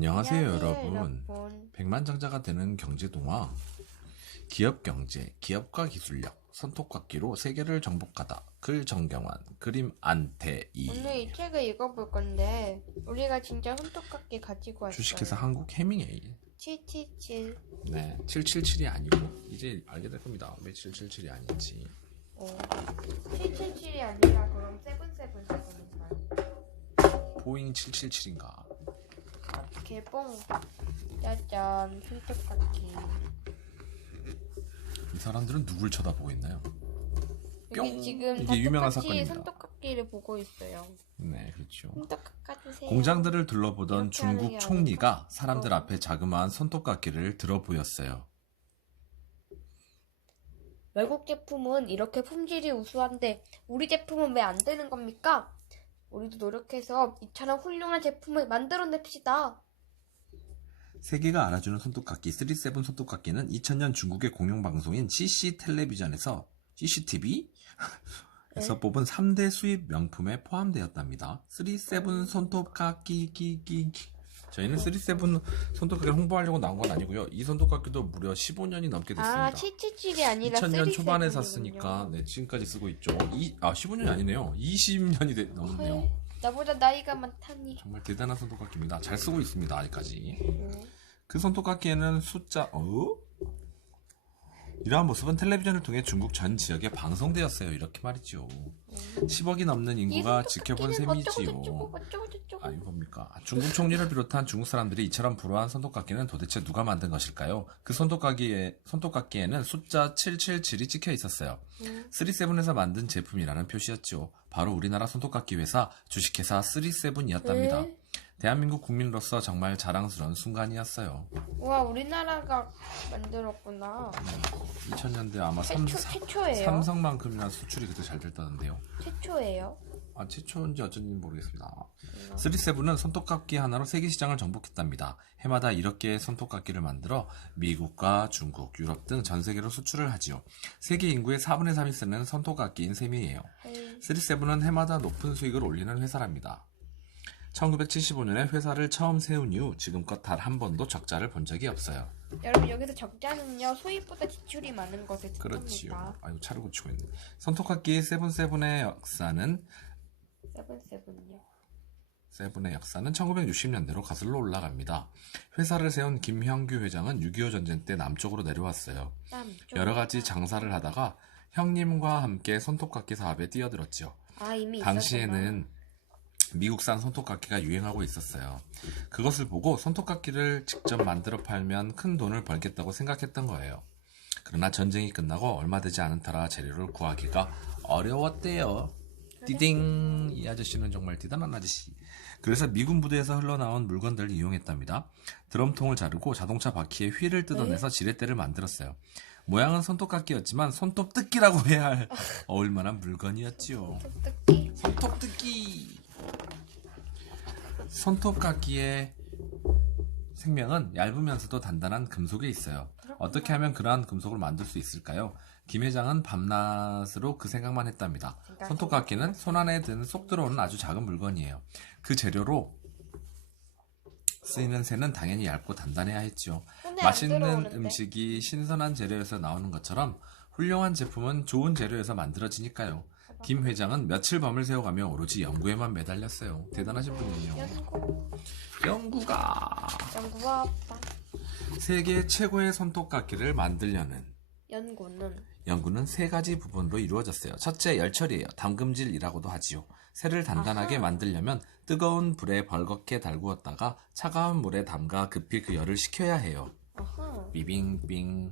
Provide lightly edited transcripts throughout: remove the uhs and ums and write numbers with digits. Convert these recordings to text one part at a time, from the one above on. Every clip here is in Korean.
안녕하세요, 안녕하세요, 여러분. 여러분. 백만장자가 되는 경제동화. 기업 경제, 기업과 기술력, 손톱깎이로 세계를 정복하다. 글 정경환, 그림 안태희. 오늘 이 책을 읽어볼 건데 우리가 진짜 손톱깎이 가지고 왔어요. 주식회사 한국 해밍웨이. 777. 네, 777이 아니고 이제 알게 될 겁니다. 왜 777이 아닌지. 777이 아니라 그럼 777인가요? 보잉 777인가? 개봉. 짜잔, 손톱깎이. 이 사람들은 누굴 쳐다보고 있나요? 뿅! 여기 지금 이게 유명한 다똑같이 사건입니다. 손톱깎이를 보고 있어요. 네, 그렇죠. 손톱 깎아주세요. 공장들을 둘러보던 이렇게 하는 중국 게 총리가 아닐까? 사람들 앞에 자그마한 손톱깎이를 들어 보였어요. 외국 제품은 이렇게 품질이 우수한데 우리 제품은 왜 안 되는 겁니까? 우리도 노력해서 이처럼 훌륭한 제품을 만들어냅시다. 세계가 알아주는 손톱깎이 37 손톱깎이는 2000년 중국의 공영방송인 CCTV에서 네? 뽑은 3대 수입 명품에 포함되었답니다. 37 손톱깎이 끼끼. 저희는 37 손톱깎이를 홍보하려고 나온 건 아니고요. 이 손톱깎이도 무려 15년이 넘게 됐습니다. 777이 아니라 2000년 초반에 37이군요. 샀으니까 네, 지금까지 쓰고 있죠. 15년이 아니네요. 20년이 넘네요. 나보다 나이가 많다니. 정말 대단한 손톱깎이입니다. 잘 쓰고 있습니다. 아직까지. 네. 그 손톱깎이에는 이러한 모습은 텔레비전을 통해 중국 전 지역에 방송되었어요. 이렇게 말이죠. 10억이 넘는 인구가 지켜본 셈이지요. 아, 이겁니까? 중국 총리를 비롯한 중국 사람들이 이처럼 불우한 손톱깎이는 도대체 누가 만든 것일까요? 그 손톱깎이에는 숫자 777이 찍혀 있었어요. 37에서 만든 제품이라는 표시였죠. 바로 우리나라 손톱깎이 회사 주식회사 37이었답니다. 대한민국 국민으로서 정말 자랑스러운 순간이었어요. 와, 우리나라가 만들었구나. 2000년대 아마 최초예요? 삼성만큼이나 수출이 그때 잘 됐다는데요. 최초예요? 최초인지 어쩐지 모르겠습니다. 37은 손톱깎이 하나로 세계 시장을 정복했답니다. 해마다 이렇게 손톱깎이를 만들어 미국과 중국, 유럽 등 전 세계로 수출을 하지요. 세계 인구의 4분의 3이 쓰는 손톱깎이인 셈이에요. 37은 해마다 높은 수익을 올리는 회사랍니다. 1975년에 회사를 처음 세운 이후 지금껏 단 한 번도 적자를 본 적이 없어요. 여러분, 여기서 적자는요, 수입보다 지출이 많은 것을 그렇지요. 뜻합니다. 아이고, 차를 고치고 있네. 손톱깎이 세븐의 역사는 777요. 세븐의 역사는 1960년대로 거슬러 올라갑니다. 회사를 세운 김형규 회장은 6.25 전쟁 때 남쪽으로 내려왔어요. 여러 가지 장사를 하다가 형님과 함께 손톱깎이 사업에 뛰어들었죠. 이미 당시에는 미국산 손톱깎이가 유행하고 있었어요. 그것을 보고 손톱깎이를 직접 만들어 팔면 큰 돈을 벌겠다고 생각했던 거예요. 그러나 전쟁이 끝나고 얼마 되지 않은 터라 재료를 구하기가 어려웠대요. 띠딩! 이 아저씨는 정말 대단한 아저씨. 그래서 미군 부대에서 흘러나온 물건들을 이용했답니다. 드럼통을 자르고 자동차 바퀴에 휠을 뜯어내서 지렛대를 만들었어요. 모양은 손톱깎이였지만 손톱뜯기라고 해야 할 어울만한 물건이었지요. 손톱뜯기! 손톱깎이의 생명은 얇으면서도 단단한 금속에 있어요. 어떻게 하면 그러한 금속을 만들 수 있을까요? 김 회장은 밤낮으로 그 생각만 했답니다. 손톱깎이는 손 안에 든 쏙 들어오는 아주 작은 물건이에요. 그 재료로 쓰이는 새는 당연히 얇고 단단해야 했죠. 맛있는 음식이 신선한 재료에서 나오는 것처럼 훌륭한 제품은 좋은 재료에서 만들어지니까요. 김 회장은 며칠 밤을 새워가며 오로지 연구에만 매달렸어요. 대단하신 분이에요. 연구가 없다. 세계 최고의 손톱깎이를 만들려는 연구는 세 가지 부분으로 이루어졌어요. 첫째, 열처리예요. 담금질이라고도 하지요. 새를 단단하게 만들려면 뜨거운 불에 벌겋게 달구었다가 차가운 물에 담가 급히 그 열을 식혀야 해요. 비빙빙.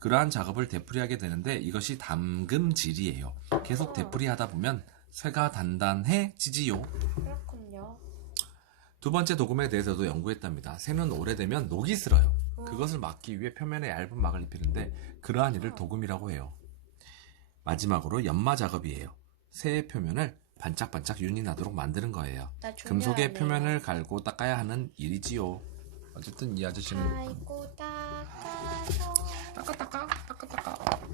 그러한 작업을 되풀이하게 되는데 이것이 담금질이에요. 계속 되풀이하다 보면 쇠가 단단해지지요. 그렇군요. 두 번째 도금에 대해서도 연구했답니다. 새는 오래되면 녹이 슬어요. 그것을 막기 위해 표면에 얇은 막을 입히는데 그러한 일을 도금이라고 해요. 마지막으로 연마 작업이에요. 새의 표면을 반짝반짝 윤이 나도록 만드는 거예요. 금속의 표면을 갈고 닦아야 하는 일이지요. 어쨌든 이 아저씨는 따까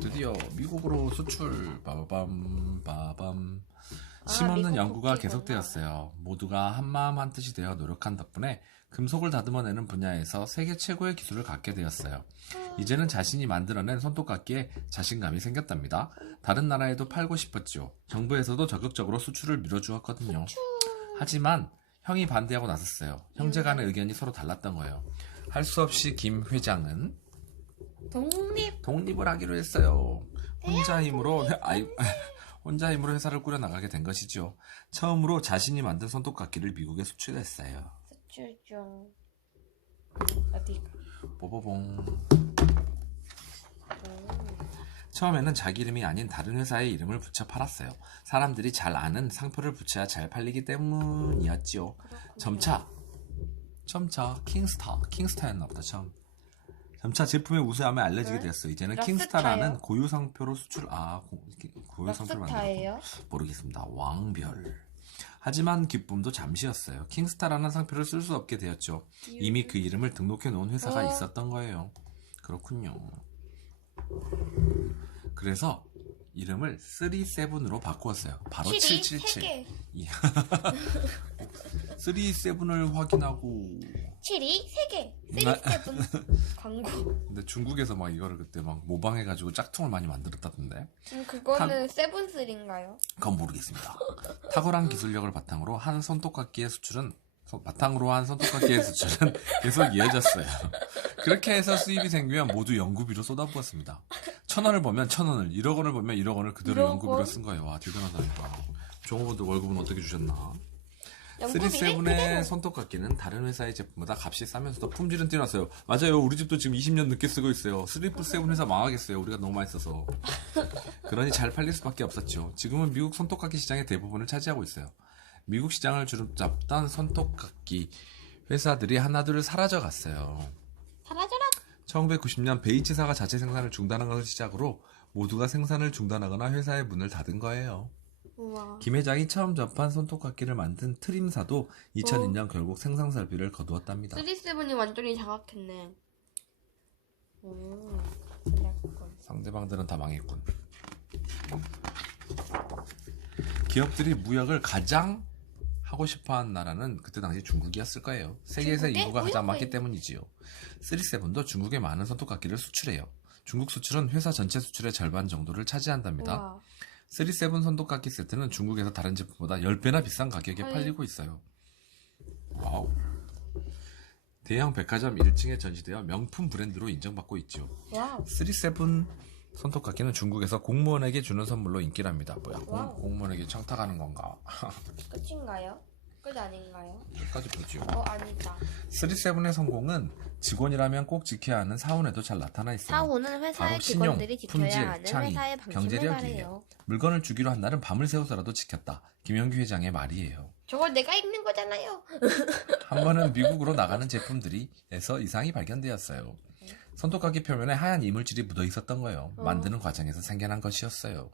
드디어 미국으로 수출. 빠밤. 힘없는 미국 연구가 국기구나. 계속되었어요. 모두가 한마음 한뜻이 되어 노력한 덕분에 금속을 다듬어내는 분야에서 세계 최고의 기술을 갖게 되었어요. 이제는 자신이 만들어낸 손톱깎이에 자신감이 생겼답니다. 다른 나라에도 팔고 싶었지요. 정부에서도 적극적으로 수출을 밀어주었거든요. 하지만 형이 반대하고 나섰어요. 형제 간의 의견이 서로 달랐던 거예요. 할 수 없이 김 회장은 독립을 하기로 했어요. 혼자 힘으로 회사를 꾸려나가게 된 것이죠. 처음으로 자신이 만든 손톱깎이를 미국에 수출했어요. 수출 중. 어디? 뽀뽀봉. 처음에는 자기 이름이 아닌 다른 회사의 이름을 붙여 팔았어요. 사람들이 잘 아는 상표를 붙여야 잘 팔리기 때문이었지요. 점차 킹스타였나 보다. 점차 제품의 우수함에 알려지게 네? 되었어요. 이제는 락스타요? 킹스타라는 고유 상표로 고유 상표를 만들었고 락스타예요? 모르겠습니다. 왕별. 하지만 기쁨도 잠시였어요. 킹스타라는 상표를 쓸 수 없게 되었죠. 이미 그 이름을 등록해 놓은 회사가 있었던 거예요. 그렇군요. 그래서 이름을 37으로 바꾸었어요. 바로 777. 37을 확인하고 7이 3개. 37 광고. 근데 중국에서 막 이거를 그때 막 모방해가지고 짝퉁을 많이 만들었다던데. 그거는 세븐슬인가요? 그건 모르겠습니다. 탁월한 기술력을 바탕으로 한 손톱깎이의 수출은 계속 이어졌어요. 그렇게 해서 수입이 생기면 모두 연구비로 쏟아부었습니다. 1,000원을 보면 1,000원을, 1억 원을 보면 1억 원을 그대로 1억 연구비로 원? 쓴 거예요. 와, 대단하다니까. 종업원들 월급은 어떻게 주셨나? 연구비를 37의 그대로. 손톱깎이는 다른 회사의 제품보다 값이 싸면서도 품질은 뛰어났어요. 맞아요. 우리 집도 지금 20년 늦게 쓰고 있어요. 37 회사 망하겠어요. 우리가 너무 많이 써서. 그러니 잘 팔릴 수밖에 없었죠. 지금은 미국 손톱깎이 시장의 대부분을 차지하고 있어요. 미국 시장을 주름잡던 손톱깎이 회사들이 하나둘 사라져갔어요. 사라져라. 1990년 베이츠사가 자체 생산을 중단한 것을 시작으로 모두가 생산을 중단하거나 회사의 문을 닫은 거예요. 우와. 김 회장이 처음 접한 손톱깎이를 만든 트림사도 2002년 결국 생산설비를 거두었답니다. 37이 완전히 장악했네. 잘했군. 상대방들은 다 망했군. 기업들이 무역을 가장 하고 싶어한 나라는 그때 당시 중국이었을 거예요. 세계에서 중국의 인구가 가장 많기 무역을. 때문이지요. 37도 중국에 많은 손톱깎이를 수출해요. 중국 수출은 회사 전체 수출의 절반 정도를 차지한답니다. 우와. 37 손톱깎이 세트는 중국에서 다른 제품보다 10배나 비싼 가격에 헐. 팔리고 있어요. 와우. 대형 백화점 1층에 전시되어 명품 브랜드로 인정받고 있죠. 와우. 37 손톱깎이는 중국에서 공무원에게 주는 선물로 인기랍니다. 뭐야, 와우. 공무원에게 청탁하는 건가? 끝인가요? 끝 아닌가요? 여기까지 보죠. 아니다. 37의 성공은 직원이라면 꼭 지켜야 하는 사원에도 잘 나타나 있어요. 사원은 회사의 바로 직원들이 신용, 지켜야 품질, 하는 창의, 회사의 방침을 경제력이에요. 말해요. 물건을 주기로 한 날은 밤을 새워서라도 지켰다. 김영규 회장의 말이에요. 저걸 내가 읽는 거잖아요. 한 번은 미국으로 나가는 제품들이에서 이상이 발견되었어요. 손톱깎이 표면에 하얀 이물질이 묻어 있었던 거예요. 만드는 과정에서 생겨난 것이었어요.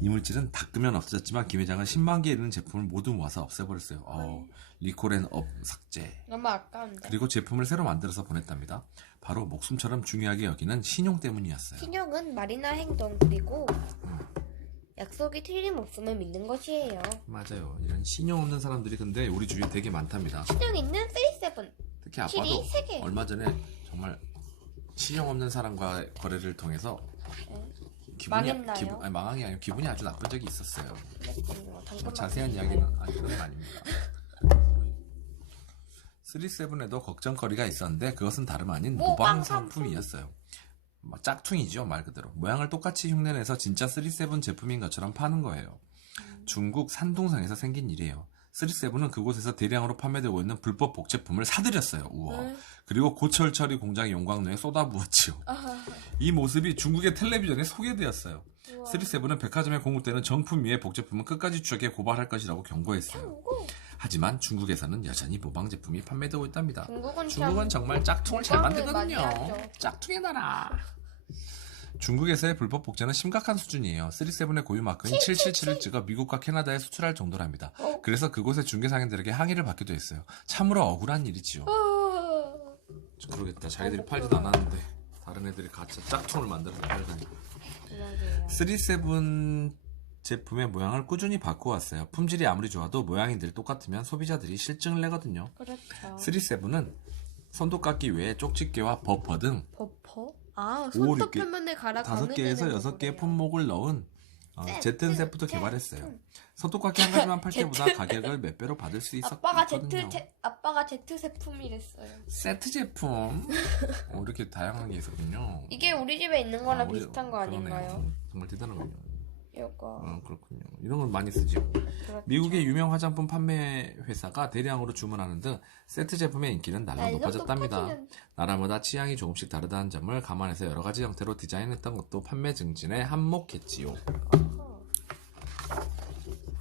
이물질은 닦으면 없어졌지만 김 회장은 10만 개 이르는 제품을 모두 모아서 없애버렸어요. 리콜앤업 삭제. 너무 아까운데. 그리고 제품을 새로 만들어서 보냈답니다. 바로 목숨처럼 중요하게 여기는 신용 때문이었어요. 신용은 말이나 행동 그리고 약속이 틀림없음을 믿는 것이에요. 맞아요. 이런 신용 없는 사람들이 근데 우리 주위에 되게 많답니다. 신용 있는 37. 특히 아빠도 3개. 얼마 전에 정말 신용 없는 사람과 거래를 통해서 망했나요? 망한 게 아니고 기분이 아주 나쁜 적이 있었어요. 당근 자세한 맛이 이야기는 그런 건 아닙니다. 37에도 걱정거리가 있었는데 그것은 다름 아닌 모방 상품이었어요. 짝퉁이죠, 말 그대로. 모양을 똑같이 흉내내서 진짜 37 제품인 것처럼 파는 거예요. 중국 산둥성에서 생긴 일이에요. 37은 그곳에서 대량으로 판매되고 있는 불법 복제품을 사들였어요. 우와. 그리고 고철 처리 공장 용광로에 쏟아부었지요. 이 모습이 중국의 텔레비전에 소개되었어요. 37은 백화점에 공급되는 정품 위에 복제품은 끝까지 추적해 고발할 것이라고 경고했어요. 하지만 중국에서는 여전히 모방 제품이 판매되고 있답니다. 중국은 정말 짝퉁을 잘 만들거든요. 짝퉁의 나라. 중국에서의 불법 복제는 심각한 수준이에요. 37의 고유 마크인 777을 찍어 미국과 캐나다에 수출할 정도랍니다. 그래서 그곳의 중개상인들에게 항의를 받기도 했어요. 참으로 억울한 일이지요. 그러겠다. 자기들이 팔지도 않았는데 다른 애들이 같이 짝퉁을 만들어서 팔더니. 그러게요. 37 제품의 모양을 꾸준히 바꿔왔어요. 품질이 아무리 좋아도 모양이 늘 똑같으면 소비자들이 실증을 내거든요. 그렇죠. 37은 손톱깎이 외에 쪽집게와 버퍼 등 버퍼? 아, 오, 손톱 이렇게 표면을 갈아 5개에서 6개의 품목을 넣은 Z7부터 개발했어요. 손톱깎이 한 가지만 팔 때보다 가격을 몇 배로 받을 수 아빠가 있었거든요. 아빠가 Z 제품이랬어요. 세트 제품 이렇게 다양한 게 있었군요. 이게 우리 집에 있는 거랑 우리- 비슷한 거 그러네요. 아닌가요? 정말 대단하군요. 이거. 그렇군요. 이런 건 많이 쓰죠. 그렇죠. 미국의 유명 화장품 판매 회사가 대량으로 주문하는 등 세트 제품의 인기는 날로 높아졌답니다. 나라마다 취향이 조금씩 다르다는 점을 감안해서 여러 가지 형태로 디자인했던 것도 판매 증진에 한몫했지요.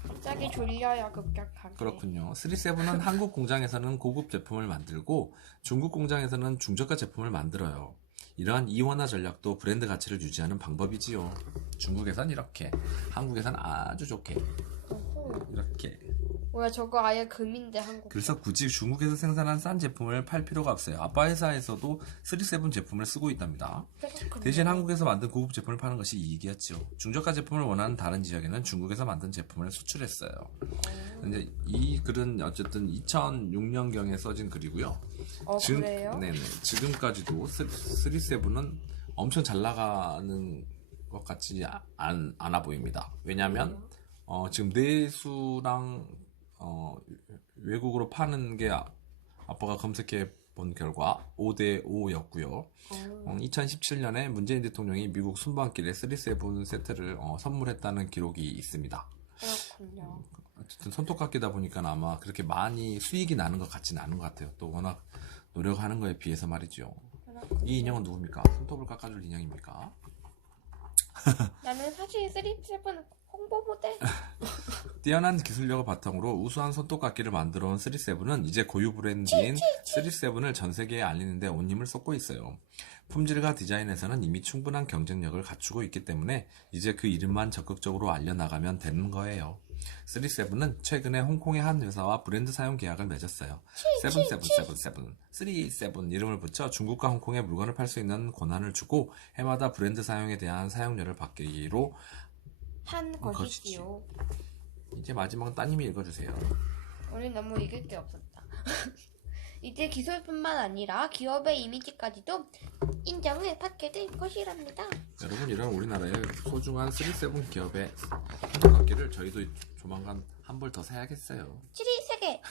갑자기 졸려요, 급격하게. 그렇군요. 37은 한국 공장에서는 고급 제품을 만들고 중국 공장에서는 중저가 제품을 만들어요. 이러한 이원화 전략도 브랜드 가치를 유지하는 방법이지요. 중국에선 이렇게, 한국에선 아주 좋게 어허. 이렇게. 뭐야, 저거 아예 금인데 한국. 그래서 굳이 중국에서 생산한 싼 제품을 팔 필요가 없어요. 아빠 회사에서도 37 제품을 쓰고 있답니다. 그렇군요. 대신 한국에서 만든 고급 제품을 파는 것이 이익이었죠. 중저가 제품을 원하는 다른 지역에는 중국에서 만든 제품을 수출했어요. 이제 이 글은 어쨌든 2006년경에 써진 글이고요. 그래요? 네네. 지금까지도 37은 엄청 잘 나가는 것 같지 않아 보입니다. 왜냐면 지금 내수랑 외국으로 파는 게 아빠가 검색해 본 결과 5대 5였고요. 2017년에 문재인 대통령이 미국 순방길에 37 세트를 선물했다는 기록이 있습니다. 그렇군요. 어쨌든 손톱깎이다 보니까 아마 그렇게 많이 수익이 나는 것 같지는 않은 것 같아요. 또 워낙 노력하는 거에 비해서 말이죠. 그렇군요. 이 인형은 누굽니까? 손톱을 깎아줄 인형입니까? 나는 사실 37 홍보 모델. 뛰어난 기술력을 바탕으로 우수한 손톱깎이를 만들어온 37은 이제 고유 브랜드인 37을 전 세계에 알리는데 온 힘을 쏟고 있어요. 품질과 디자인에서는 이미 충분한 경쟁력을 갖추고 있기 때문에 이제 그 이름만 적극적으로 알려나가면 되는 거예요. 37은 최근에 홍콩의 한 회사와 브랜드 사용 계약을 맺었어요. 37 이름을 붙여 중국과 홍콩에 물건을 팔 수 있는 권한을 주고 해마다 브랜드 사용에 대한 사용료를 받기로 한 것이지요. 이제 마지막은 따님이 읽어주세요. 우린 너무 이길 게 없었다. 이제 기술뿐만 아니라 기업의 이미지까지도 인정을 받게 될 것이랍니다. 여러분, 이런 우리나라의 소중한 37 기업의 손톱깎이를 저희도 조만간 한 벌 더 사야겠어요. 7이 3개,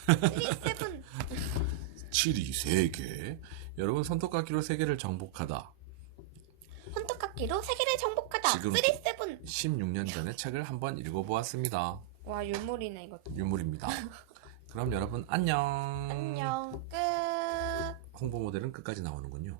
37. 7이 3개. 여러분, 손톱깎이로 세계를 정복하다. 손톱깎이로 세계를 정복하다. 지금 37. 16년 전에 책을 한번 읽어보았습니다. 와, 유물이네 이것도. 유물입니다. 그럼 여러분 안녕. 안녕. 끝. 홍보 모델은 끝까지 나오는군요.